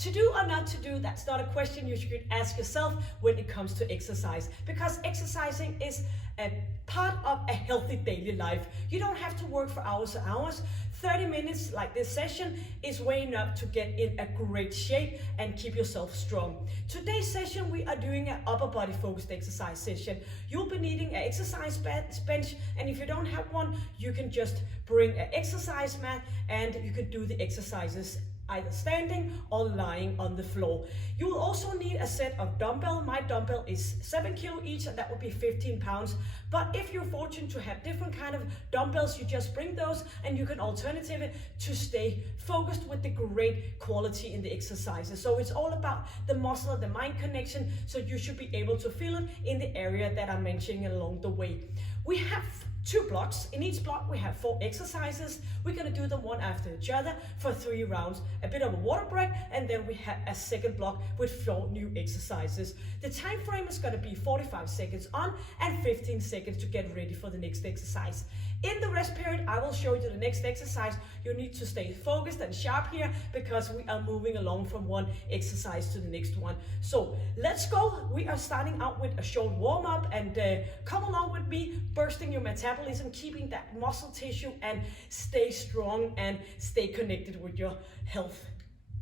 To do or not to do, that's not a question you should ask yourself when it comes to exercise, because exercising is a part of a healthy daily life. You don't have to work for hours and hours. 30 minutes like this session is way enough to get in a great shape and keep yourself strong. Today's session, we are doing an upper body focused exercise session. You'll be needing an exercise bench, and if you don't have one, you can just bring an exercise mat and you can do the exercises either standing or lying on the floor. You will also need a set of dumbbell. My dumbbell is 7 kilo each, and that would be 15 pounds. But if you're fortunate to have different kind of dumbbells, you just bring those, and you can alternative it to stay focused with the great quality in the exercises. So it's all about the muscle and the mind connection, so you should be able to feel it in the area that I'm mentioning along the way. We have 2 blocks. In each block we have 4 exercises. We're going to do them one after each other for 3 rounds, a bit of a water break, and then we have a second block with 4 new exercises. The time frame is going to be 45 seconds on and 15 seconds to get ready for the next exercise. In the rest period, I will show you the next exercise. You need to stay focused and sharp here because we are moving along from one exercise to the next one. So let's go. We are starting out with a short warm-up, and come along with me, bursting your metabolism, keeping that muscle tissue, and stay strong and stay connected with your health.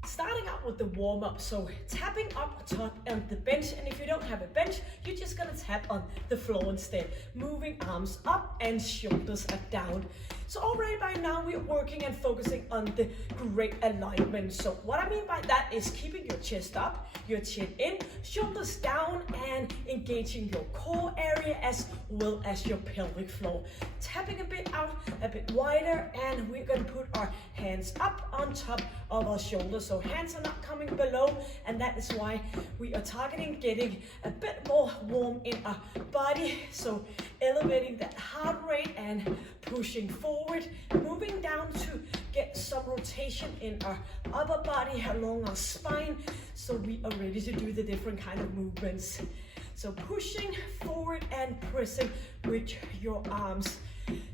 Starting out with the warm-up, so tapping up top on the bench, and if you don't have a bench, you're just gonna tap on the floor instead. Moving arms up and shoulders are down. So already by now we're working and focusing on the great alignment. So what I mean by that is keeping your chest up, your chin in, shoulders down, and engaging your core area as well as your pelvic floor. Tapping a bit out, a bit wider, and we're gonna put our hands up on top of our shoulders. So hands are not coming below, and that is why we are targeting getting a bit more warm in our body. So elevating that heart rate and pushing forward, moving down to get some rotation in our upper body along our spine, so we are ready to do the different kind of movements. So pushing forward and pressing with your arms.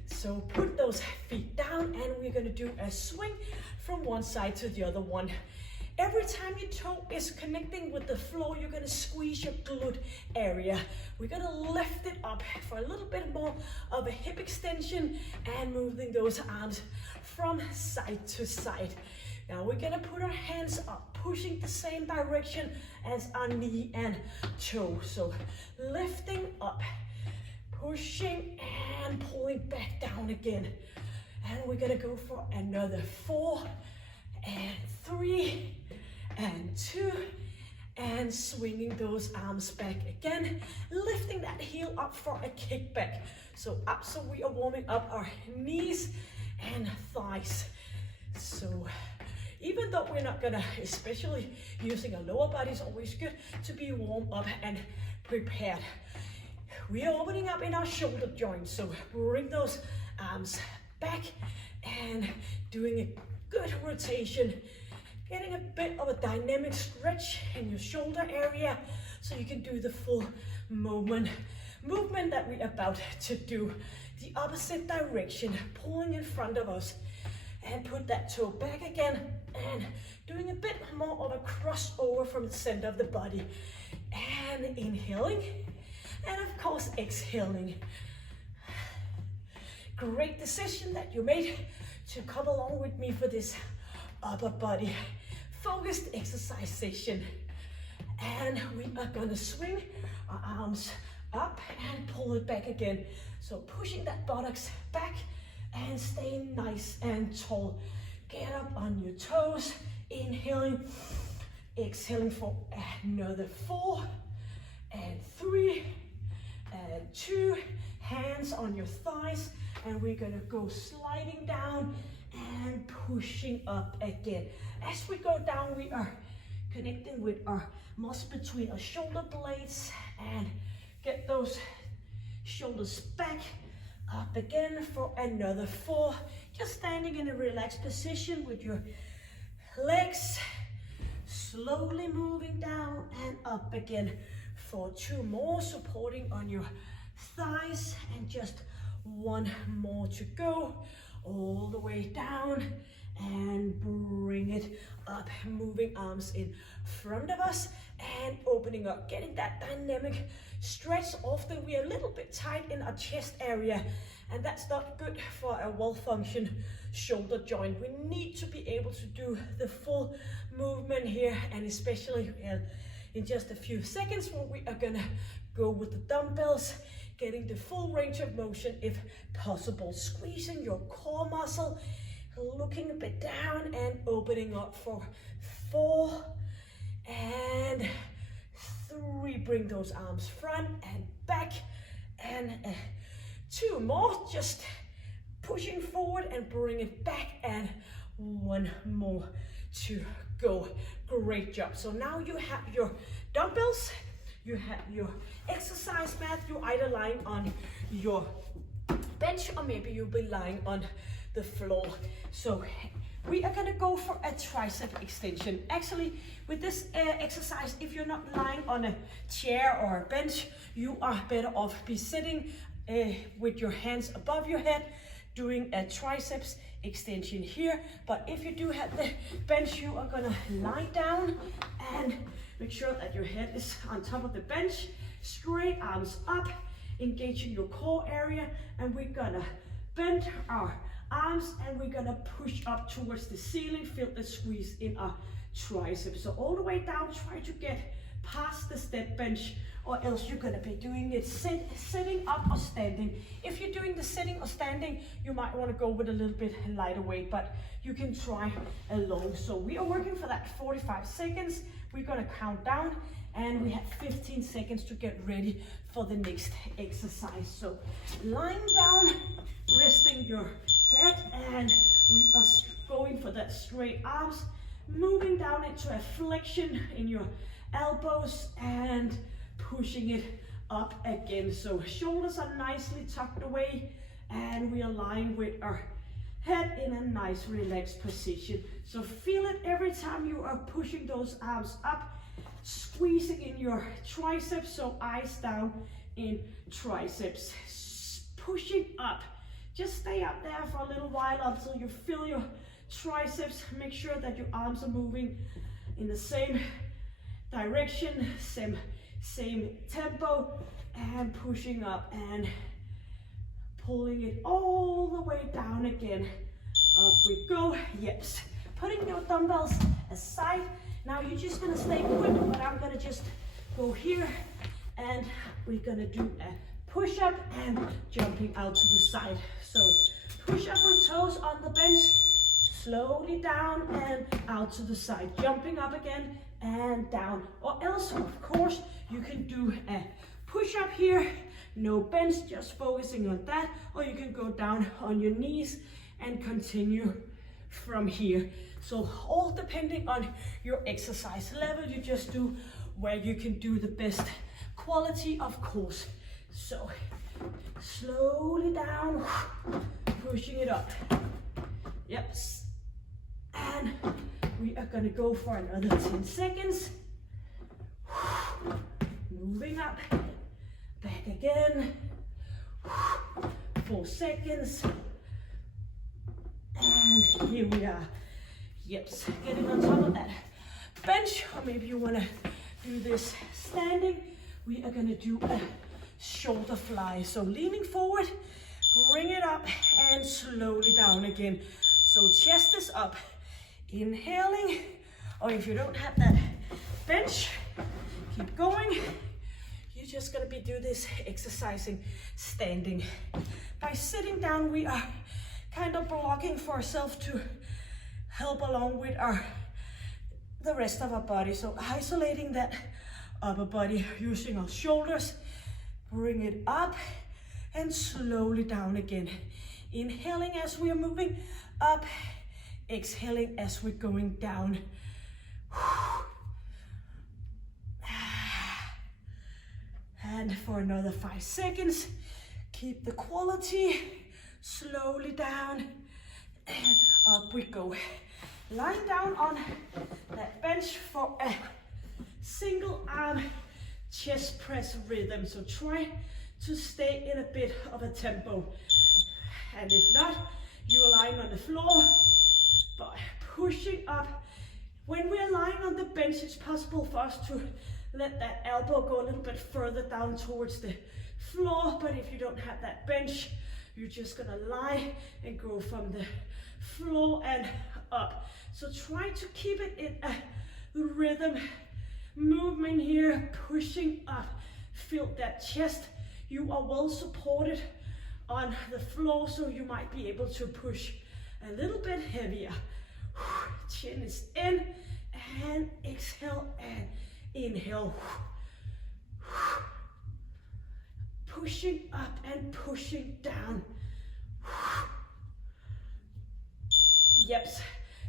So put those feet down, and we're going to do a swing from one side to the other one. Every time your toe is connecting with the floor, you're going to squeeze your glute area. We're going to lift it up for a little bit more of a hip extension and moving those arms from side to side. Now we're going to put our hands up, pushing the same direction as our knee and toe. So lifting up, pushing and pulling back down again. And we're going to go for another 4 and 3 and 2, and swinging those arms back again, lifting that heel up for a kick back. So up, so we are warming up our knees and thighs. So even though we're not gonna, especially using a lower body, it's always good to be warm up and prepared. We are opening up in our shoulder joints, so bring those arms back and doing a good rotation, getting a bit of a dynamic stretch in your shoulder area so you can do the full movement that we're about to do. The opposite direction, pulling in front of us, and put that toe back again, and doing a bit more of a crossover from the center of the body, and inhaling, and of course exhaling. Great decision that you made to come along with me for this upper body focused exercise session. And we are gonna swing our arms up and pull it back again. So pushing that buttocks back and staying nice and tall. Get up on your toes, inhaling, exhaling for another 4 and 3 and 2. Hands on your thighs, and we're gonna go sliding down and pushing up again. As we go down, we are connecting with our muscle between our shoulder blades, and get those shoulders back, up again for another 4. Just standing in a relaxed position with your legs slowly moving down and up again for 2 more, supporting on your thighs, and just 1 more to go, all the way down and bring it up, moving arms in front of us and opening up, getting that dynamic stretch. Often we are a little bit tight in our chest area, and that's not good for a well-functioned shoulder joint. We need to be able to do the full movement here, and especially in just a few seconds when we are gonna go with the dumbbells, getting the full range of motion if possible, squeezing your core muscle, looking a bit down and opening up for 4 and 3. Bring those arms front and back, and 2 more, just pushing forward and bring it back, and 1 more to go. Great job. So now you have your dumbbells, you have your exercise mat, you're either lying on your bench or maybe you'll be lying on the floor. So we are gonna go for a tricep extension. Actually, with this exercise, if you're not lying on a chair or a bench, you are better off be sitting with your hands above your head, doing a triceps extension here. But if you do have the bench, you are gonna lie down and make sure that your head is on top of the bench, straight arms up, engaging your core area, and we're gonna bend our arms and we're gonna push up towards the ceiling, feel the squeeze in our triceps. So all the way down, try to get past the step bench, or else you're gonna be doing it sitting up or standing. If you're doing the sitting or standing, you might wanna go with a little bit lighter weight, but you can try along. So we are working for that 45 seconds. We're gonna count down, and we have 15 seconds to get ready for the next exercise. So lying down, resting your head, and we are going for that straight arms, moving down into a flexion in your elbows and pushing it up again. So shoulders are nicely tucked away, and we are lying with our head in a nice relaxed position. So feel it every time you are pushing those arms up, squeezing in your triceps, so eyes down in triceps, pushing up. Just stay up there for a little while until you feel your triceps. Make sure that your arms are moving in the same direction, same tempo, and pushing up and pulling it all the way down again. Up we go. Yes. Putting your dumbbells aside. Now you're just gonna stay put, but I'm gonna just go here, and we're gonna do a push up and jumping out to the side. So push up on toes on the bench, slowly down and out to the side, jumping up again and down. Or else, of course, you can do a push up here, no bench, just focusing on that, or you can go down on your knees and continue from here. So all depending on your exercise level, you just do where you can do the best quality, of course. So slowly down, pushing it up. Yep. And we are gonna go for another 10 seconds. Moving up, back again. 4 seconds. And here we are. Yep, getting on top of that bench, or maybe you wanna do this standing. We are gonna do a shoulder fly. So leaning forward, bring it up and slowly down again. So chest is up, inhaling, or if you don't have that bench, keep going. You're just gonna be do this exercising standing. By sitting down, we are kind of blocking for ourselves to help along with the rest of our body. So isolating that upper body, using our shoulders, bring it up and slowly down again. Inhaling as we are moving up, exhaling as we're going down. And for another 5 seconds, keep the quality, slowly down, and up we go. Lying down on that bench for a single arm chest press rhythm. So try to stay in a bit of a tempo. And if not, you are lying on the floor, by pushing up. When we're lying on the bench, it's possible for us to let that elbow go a little bit further down towards the floor, but if you don't have that bench, you're just gonna lie and go from the floor and up. So try to keep it in a rhythm movement here, pushing up. Feel that chest. You are well supported on the floor, so you might be able to push a little bit heavier. Chin is in, and exhale and inhale. Pushing up and pushing down. Yep.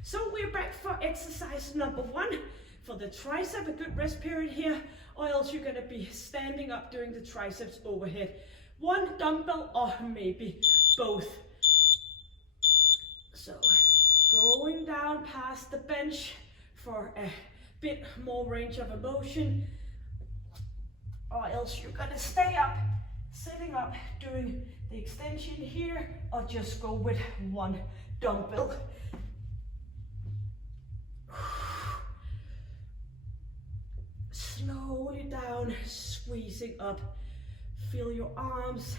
So we're back for exercise number 1 for the tricep. A good rest period here, or else you're gonna be standing up doing the triceps overhead. 1 dumbbell or maybe both. So going down past the bench for a bit more range of motion, or else you're gonna stay up, sitting up, doing the extension here, or just go with 1 dumbbell. Slowly down, squeezing up. Feel your arms.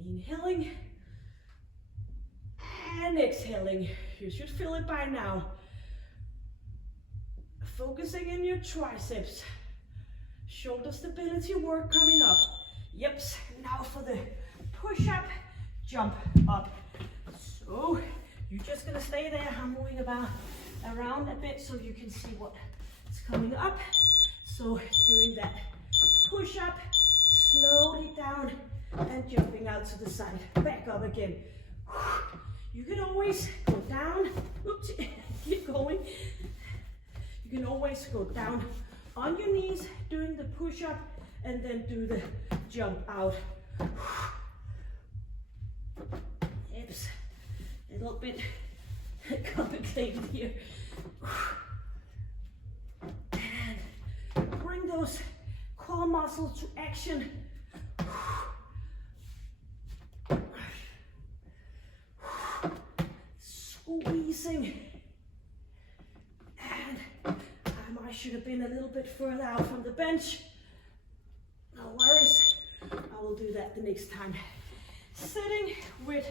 Inhaling and exhaling. You should feel it by now. Focusing in your triceps. Shoulder stability work coming up. Yep, now for the push-up, jump up. So you're just gonna stay there. I'm moving around a bit so you can see what's coming up. So doing that push-up, slowly down and jumping out to the side, back up again. You can always go down. Oops, keep going. You can always go down on your knees doing the push-up and then do the jump out. Oops, a little bit complicated here. And bring those core muscles to action. Squeezing. And I should have been a little bit further out from the bench. No worries, I will do that the next time. Sitting with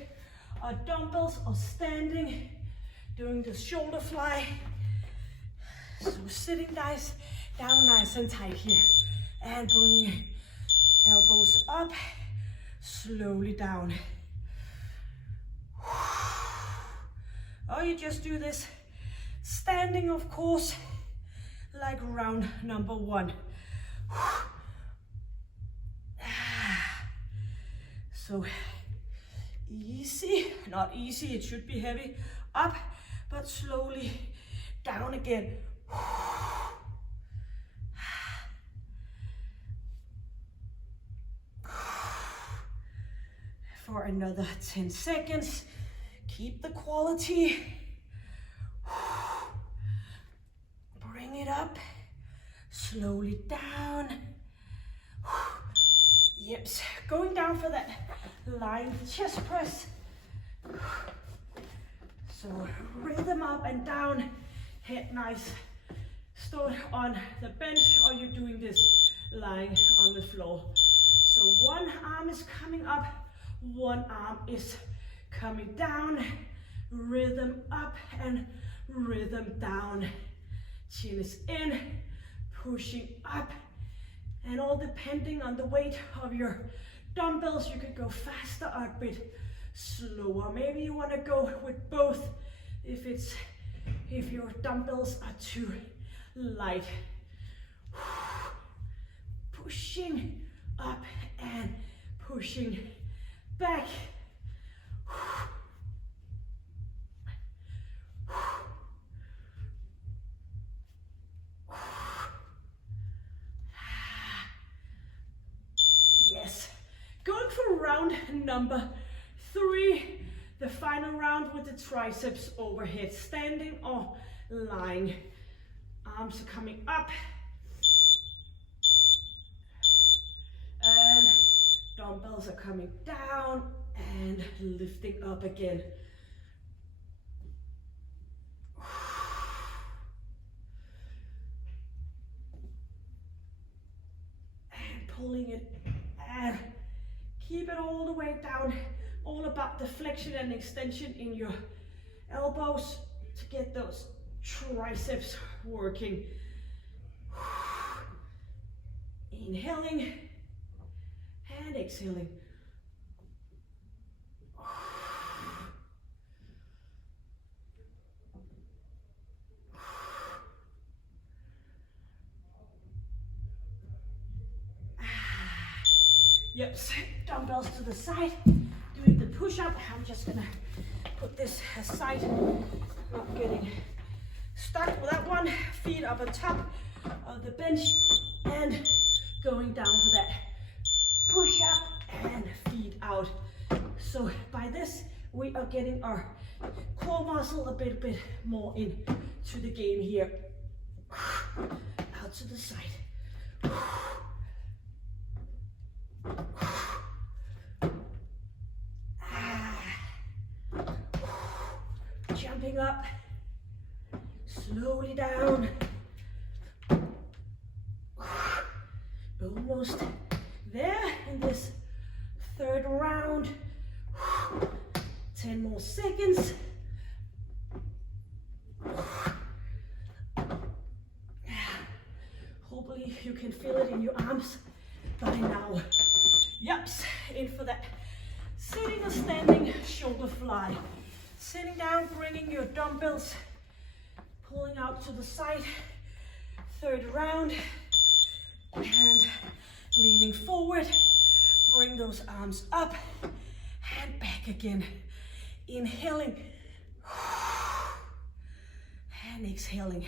dumbbells or standing, doing the shoulder fly. So sitting nice, down nice and tight here. And bring your elbows up, slowly down. Or you just do this standing, of course, like round number 1. So easy, not easy, it should be heavy, up, but slowly down again. For another 10 seconds, keep the quality. Bring it up, slowly down. Yep, going down for that lying chest press. So rhythm up and down, head nice. Stood on the bench, or you're doing this lying on the floor. So 1 arm is coming up, 1 arm is coming down. Rhythm up and rhythm down. Chin is in, pushing up. And all depending on the weight of your dumbbells, you could go faster or a bit slower. Maybe you want to go with both if your dumbbells are too light. Pushing up and pushing back. Yes. Going for round number 3, the final round with the triceps overhead, standing or lying. Arms are coming up. And Dumbbells are coming down and lifting up again. And pulling it and keep it all the way down. All about the flexion and extension in your elbows to get those triceps working. Inhaling and exhaling. Yep, dumbbells to the side, doing the push-up. I'm just gonna put this aside, not getting stuck with that one. Feet up on top of the bench and going down for that push-up and feet out. So by this, we are getting our core muscle a bit more into the game here. Out to the side. Jumping up, slowly down. Almost there in this third round. 10 more seconds. Hopefully you can feel it in your arms by now. Yep, in for that sitting or standing shoulder fly. Sitting down, bringing your dumbbells, pulling out to the side. Third round. And leaning forward, bring those arms up and back again. Inhaling and exhaling.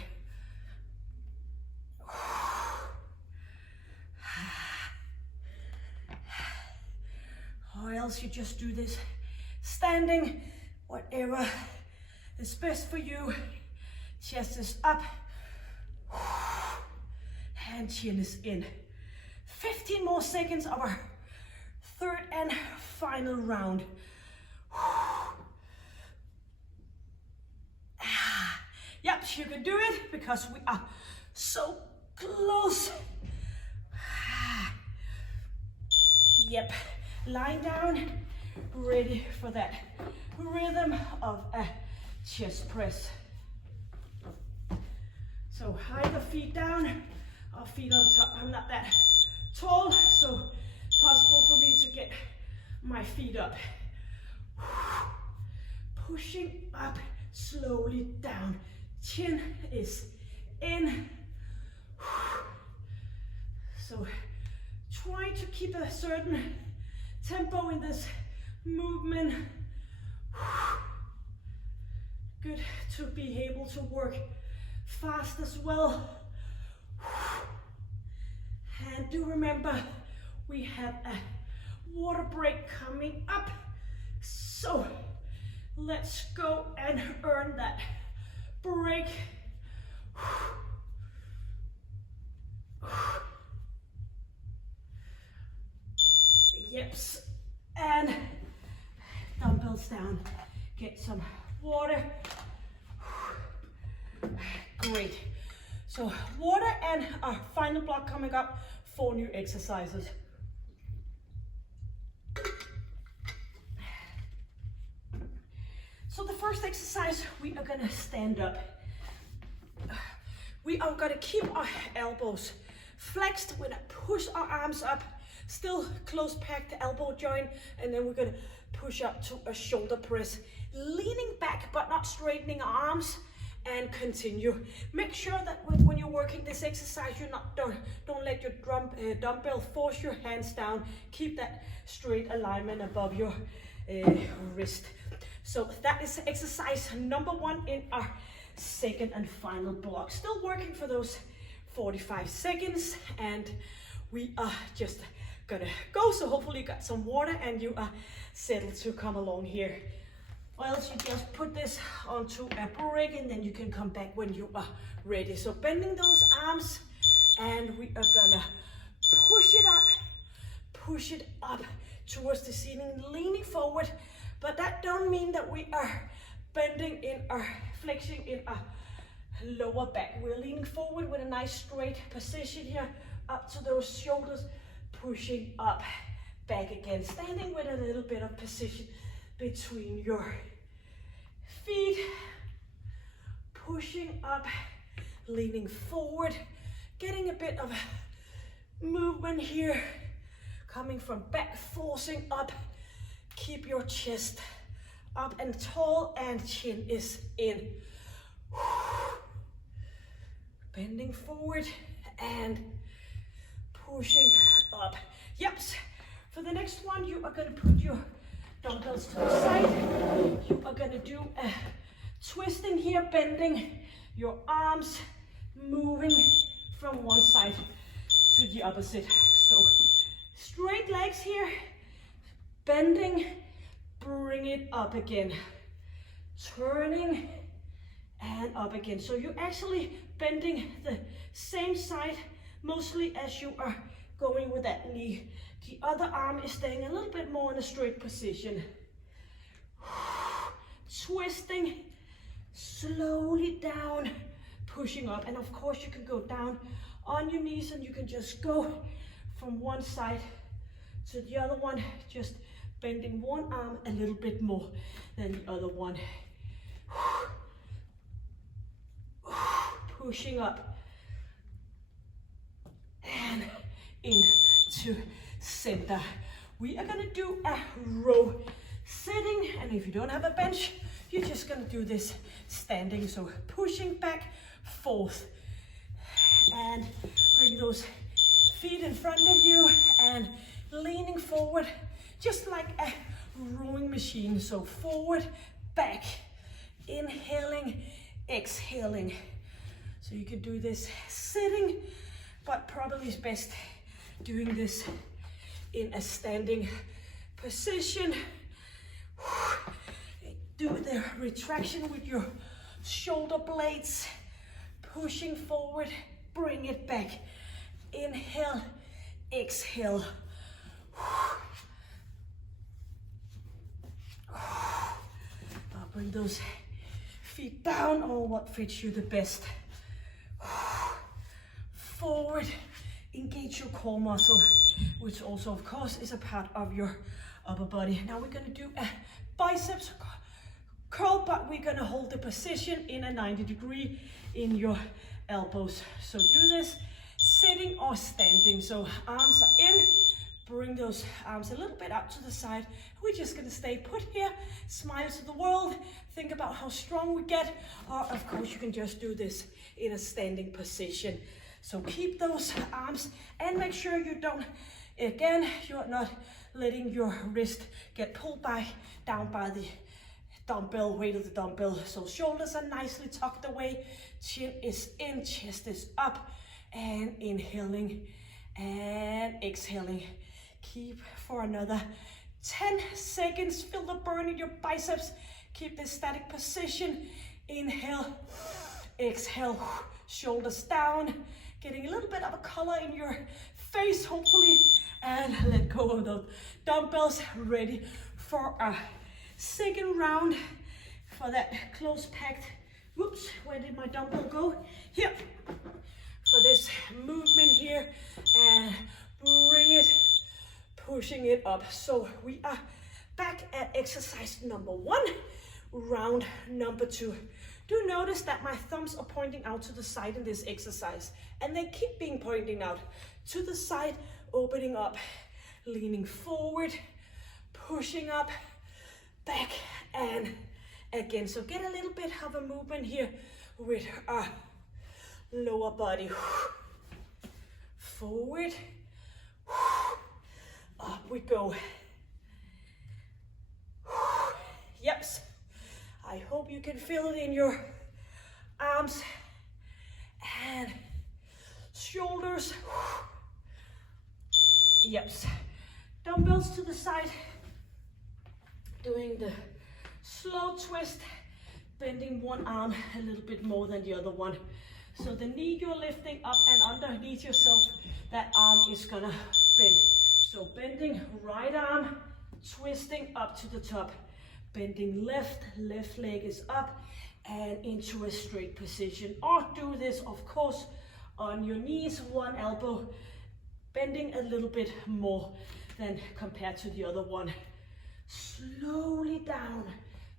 Or else you just do this standing, whatever is best for you. Chest is up. And chin is in. 15 more seconds of our third and final round. Yep, you can do it because we are so close. Yep, lying down, ready for that rhythm of a chest press. So hide the feet down. Our feet on top. I'm not that tall, so possible for me to get my feet up. Pushing up, slowly down. Chin is in. So try to keep a certain tempo in this movement. Good to be able to work fast as well. And do remember, we have a water break coming up. So let's go and earn that break. Yips. And dumbbells down. Get some water. Great. So water and our final block coming up, 4 new exercises. So the first exercise, we are gonna stand up. We are gonna keep our elbows flexed. We're gonna push our arms up, still close packed elbow joint, and then we're gonna push up to a shoulder press, leaning back but not straightening our arms. And continue. Make sure that when you're working this exercise, you're not don't let your dumbbell force your hands down. Keep that straight alignment above your wrist. So that is exercise number 1 in our second and final block. Still working for those 45 seconds, and we are just gonna go. So hopefully you got some water and you are settled to come along here. Or else you just put this onto a break and then you can come back when you are ready. So bending those arms, and we are gonna push it up, towards the ceiling, leaning forward, but that don't mean that we are bending in our, flexing in our lower back. We're leaning forward with a nice straight position here, up to those shoulders, pushing up, back again, standing with a little bit of position between your feet, pushing up, leaning forward, getting a bit of movement here, coming from back, forcing up. Keep your chest up and tall, and chin is in. Bending forward and pushing up. Yep. For the next one, you are going to put your dumbbells to the side. You are going to do a twisting here, bending your arms, moving from one side to the opposite. So straight legs here, bending, bring it up again, turning and up again. So you're actually bending the same side mostly as you are going with that knee. The other arm is staying a little bit more in a straight position. Twisting slowly down, pushing up. And of course you can go down on your knees and you can just go from one side to the other one, just bending one arm a little bit more than the other one. Pushing up and into center. We are gonna do a row sitting, and if you don't have a bench, you're just gonna do this standing. So pushing back, forth, and bring those feet in front of you and leaning forward, just like a rowing machine. So forward, back, inhaling, exhaling. So you could do this sitting, but probably is best doing this in a standing position. Do the retraction with your shoulder blades, pushing forward, bring it back. Inhale, exhale. Bring those feet down, or what fits you the best. Forward, engage your core muscle, which also of course is a part of your upper body. Now we're going to do a biceps curl, but we're going to hold the position in a 90-degree in your elbows. So do this sitting or standing. So arms are in, bring those arms a little bit out to the side. We're just going to stay put here, smile to the world, think about how strong we get, or of course you can just do this in a standing position. So keep those arms and make sure you don't, again, you're not letting your wrist get pulled down by the dumbbell, weight of the dumbbell. So shoulders are nicely tucked away, chin is in, chest is up, and inhaling and exhaling. Keep for another 10 seconds, feel the burn in your biceps. Keep this static position. Inhale, exhale, shoulders down, getting a little bit of a color in your face, hopefully, and let go of those dumbbells. Ready for a second round for that close packed. Whoops, where did my dumbbell go? Here, for this movement here, and bring it, pushing it up. So we are back at exercise number 1, round number 2. Do notice that my thumbs are pointing out to the side in this exercise, and they keep being pointing out to the side, opening up, leaning forward, pushing up, back, and again. So get a little bit of a movement here with our lower body. Forward, up we go. Yep. I hope you can feel it in your arms and shoulders. Yep. Dumbbells to the side. Doing the slow twist, bending one arm a little bit more than the other one. So the knee you're lifting up and underneath yourself, that arm is gonna bend. So bending right arm, twisting up to the top. Bending left leg is up and into a straight position. Or do this, of course, on your knees, one elbow, bending a little bit more than compared to the other one. Slowly down,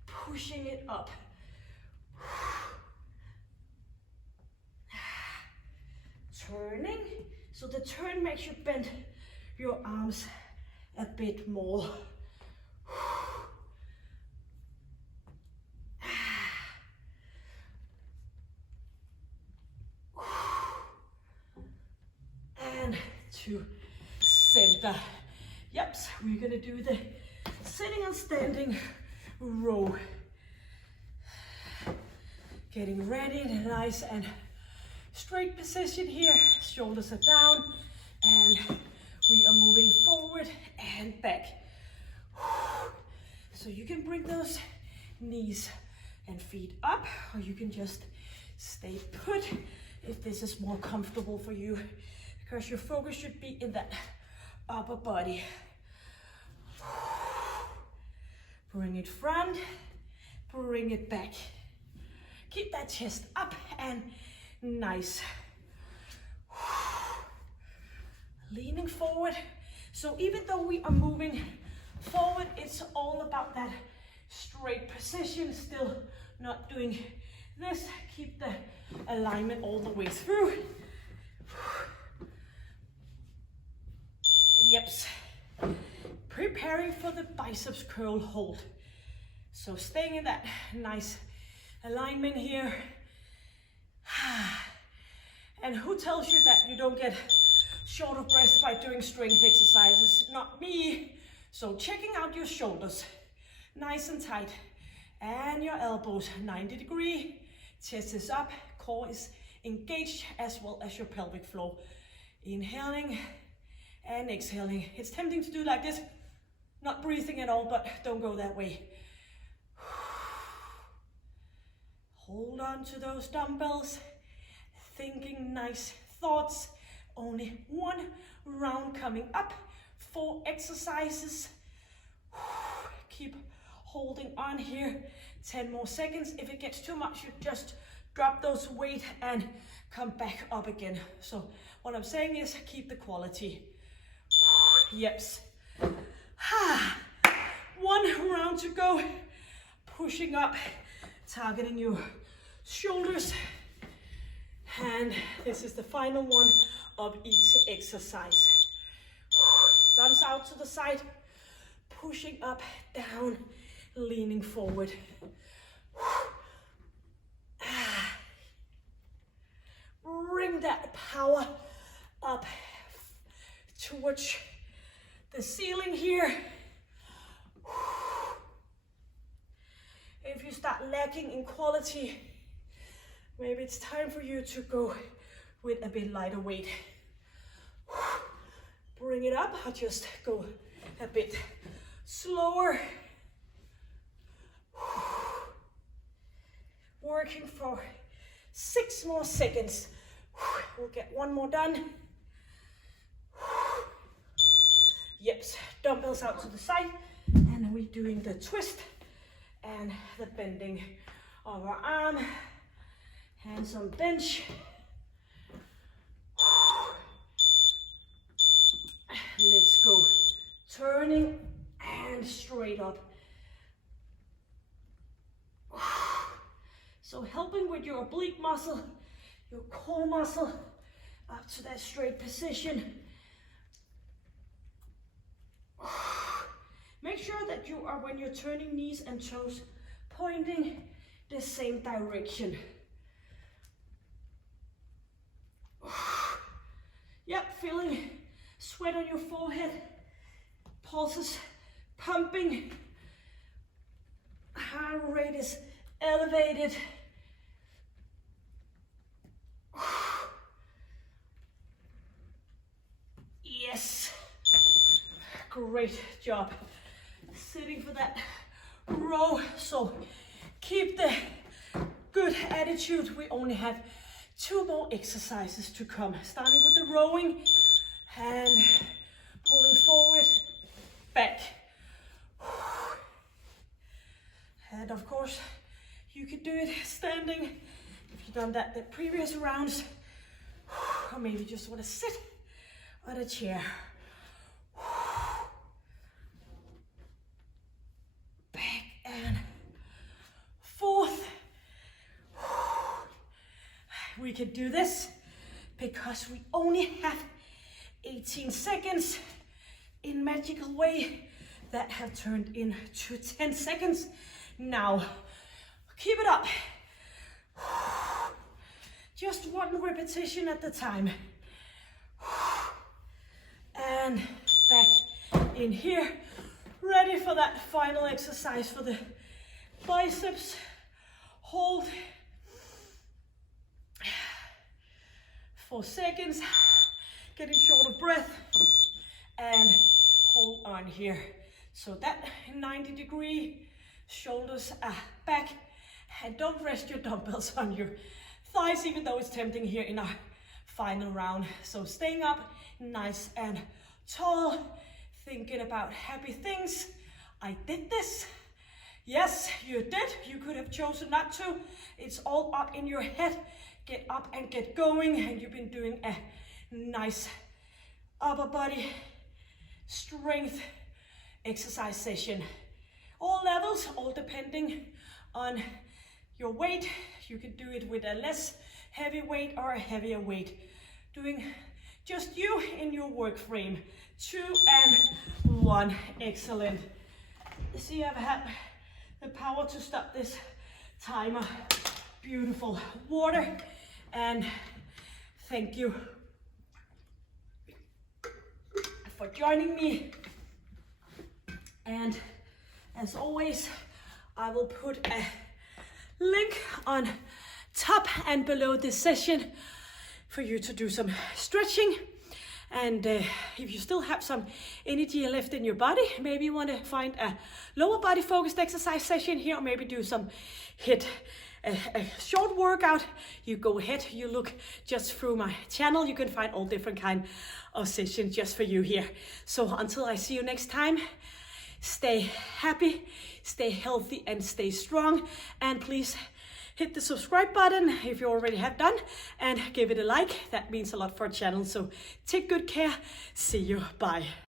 pushing it up. Turning, so the turn makes you bend your arms a bit more. And to center. Yep, so we're gonna do the sitting and standing row. Getting ready in a nice and straight position here. Shoulders are down and we are moving forward and back. So you can bring those knees and feet up, or you can just stay put if this is more comfortable for you, because your focus should be in that upper body. Bring it front, bring it back. Keep that chest up and nice. Leaning forward. So even though we are moving forward, it's all about that straight position, still not doing this. Keep the alignment all the way through. Yep. Preparing for the biceps curl hold. So staying in that nice alignment here. And who tells you that you don't get short of breath by doing strength exercises? Not me. So checking out your shoulders, nice and tight, and your elbows 90 degrees, chest is up, core is engaged, as well as your pelvic floor. Inhaling and exhaling. It's tempting to do like this, not breathing at all, but don't go that way. Hold on to those dumbbells, thinking nice thoughts. Only one round coming up, 4 exercises. Keep holding on here, 10 more seconds. If it gets too much, you just drop those weight and come back up again. So what I'm saying is keep the quality. Yeps. One round to go. Pushing up, targeting your shoulders. And this is the final one of each exercise. Thumbs out to the side, pushing up, down, leaning forward. Bring that power up towards the ceiling here. If you start lacking in quality, maybe it's time for you to go with a bit lighter weight. Bring it up, or just go a bit slower. Working for 6 more seconds. We'll get one more done. Yep, dumbbells out to the side, and we're doing the twist and the bending of our arm. Hands on bench. Let's go. Turning and straight up. So helping with your oblique muscle, your core muscle, up to that straight position. Make sure that you are, when you're turning knees and toes, pointing the same direction. Yep, feeling sweat on your forehead, pulses pumping, heart rate is elevated. Yes, great job. Sitting for that row, so keep the good attitude. We only have 2 more exercises to come, starting with the rowing and pulling forward back. And of course, you could do it standing if you've done that the previous rounds, or maybe just want to sit on a chair. Back and forth. We can do this because we only have 18 seconds in magical way that have turned into 10 seconds. Now, keep it up. Just one repetition at a time. And back in here, ready for that final exercise for the biceps. Hold 4 seconds, getting short of breath, and hold on here. So that 90-degree, shoulders are back, and don't rest your dumbbells on your thighs, even though it's tempting here in our final round. So staying up nice and tall, thinking about happy things. I did this. Yes, you did. You could have chosen not to. It's all up in your head. Get up and get going, and you've been doing a nice upper body strength exercise session. All levels, all depending on your weight. You can do it with a less heavy weight or a heavier weight. Doing just you in your work frame. 2 and 1. Excellent. See, I've had the power to stop this timer. Beautiful. Water. And thank you for joining me. And as always, I will put a link on top and below this session for you to do some stretching. And if you still have some energy left in your body, maybe you want to find a lower body focused exercise session here, or maybe do some HIIT. A short workout, you go ahead, you look just through my channel, you can find all different kind of sessions just for you here. So until I see you next time, stay happy, stay healthy, and stay strong. And please hit the subscribe button if you already have done, and give it a like. That means a lot for our channel. So take good care. See you. Bye.